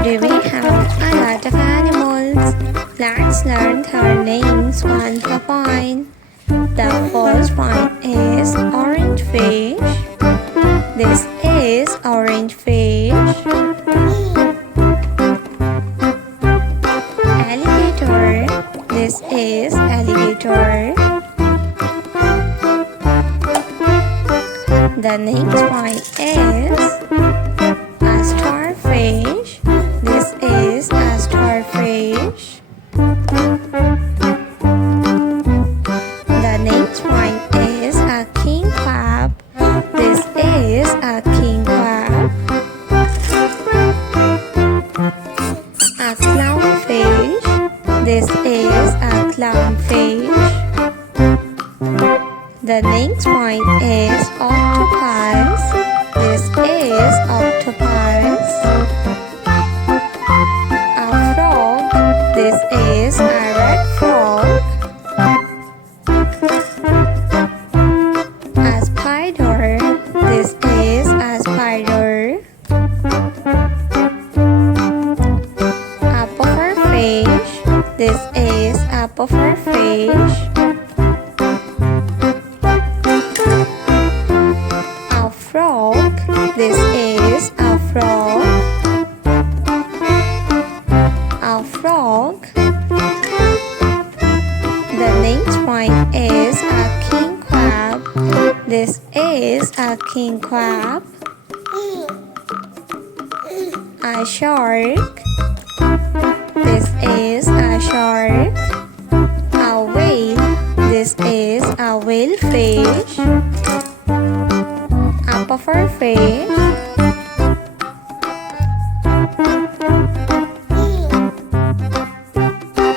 Today we have a lot of animals. Let's learn their names one by one. The first one is orange fish. This is orange fish. Alligator. This is alligator. The next one is a starfish. This is a starfish. The next one is a king crab. This is a king crab. A clownfish. This is a clownfish. The next one is octopus. This is octopus. A frog. This is a red frog. A spider. This is a spider. A pufferfish. This is a pufferfish. A frog. This is a frog. A frog. The next one is a king crab. This is a king crab. A shark. This is a shark. A whale. This is a whale fish. A pufferfish.